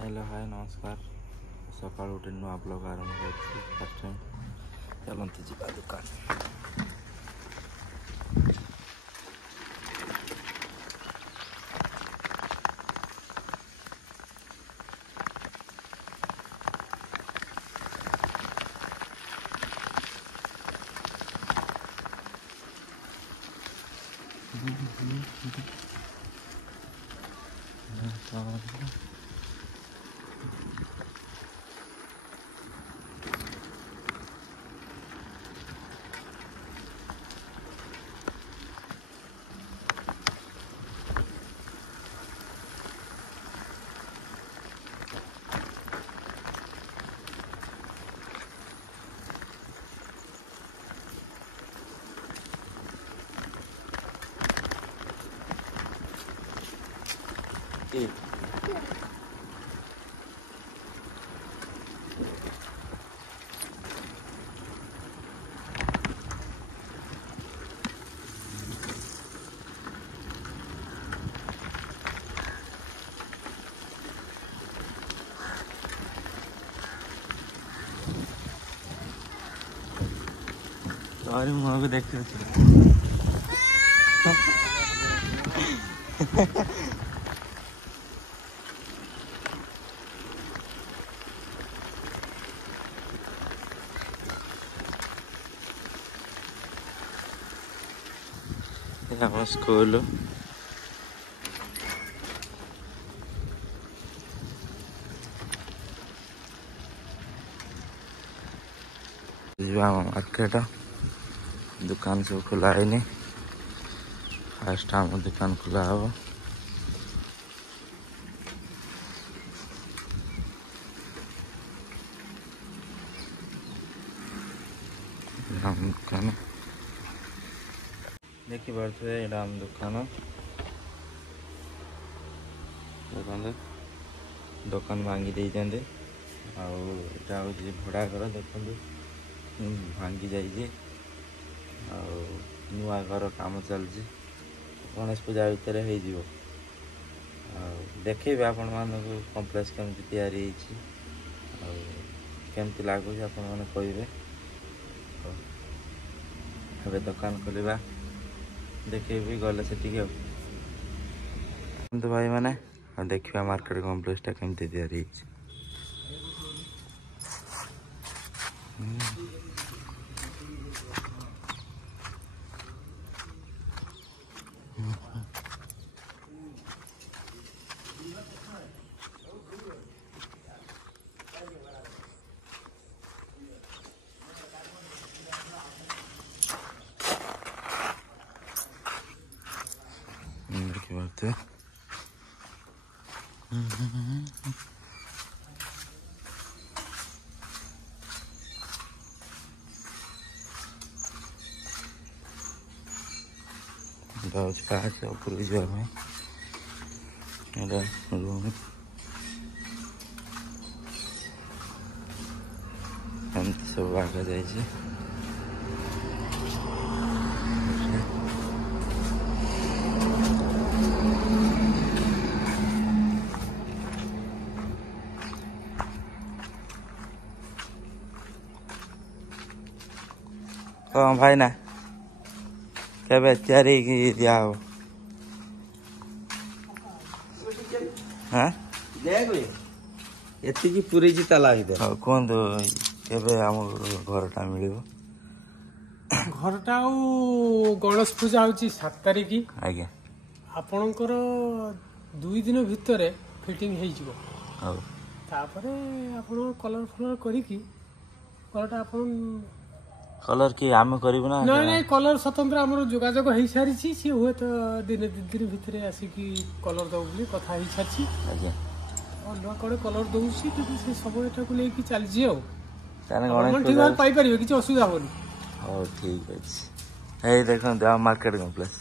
hello hi नमस्कार सका उठे नुआ ब्लॉग आरंभ कर फर्स्ट टाइम चलते जा दुकान सॉरी मुझे देखते हम स्कूल मार्केट दुकान सब खुला है नहीं फास्ट आम दुकान खुला हम दुकान देखी पारे यहाँ आम दुकान देखते दुकान भांगी देते आटा हूँ भड़ा घर देखते भांगी जाइए नुआ घर काम चलती गणेश पूजा भितर हो देखेबे आपण मानक कम्प्लेक्स केमती तैयारी केमती लगुच आपण मैंने कहे ए दुकान खोलिबा देखेबी गले से भाई मैंने देखा मार्केट कम्प्लेक्स टा केमती तैयारी बात है ऊपर जाए रूम सब आगे जाइए हाँ भाई ना केबे तैयारी की दिया हो हाँ एति पूरी जिता लागे कहतु केबे आम घरटा मिल घरटा गणेश पूजा हूँ 7 तारिख आज्ञा आपणकर 2 दिन भितर फिटिंग हो तापरे आपण कलर फलर करिकी घरटा आपण कलर कि आम करू ना ना ना कलर स्वतंत्र आम जोगाजोग हो सारी सी हुए तो दिन 2 दिन भितर आसिकी कलर दब बोली कथा हो सारी आज्ञा नुआ कड़े कलर दौर से सब एटा लेकिन चलती ठीक पाइपर किसी असुविधा हेनी हो ठीक अच्छे देखो मार्केट कम्प्लेक्स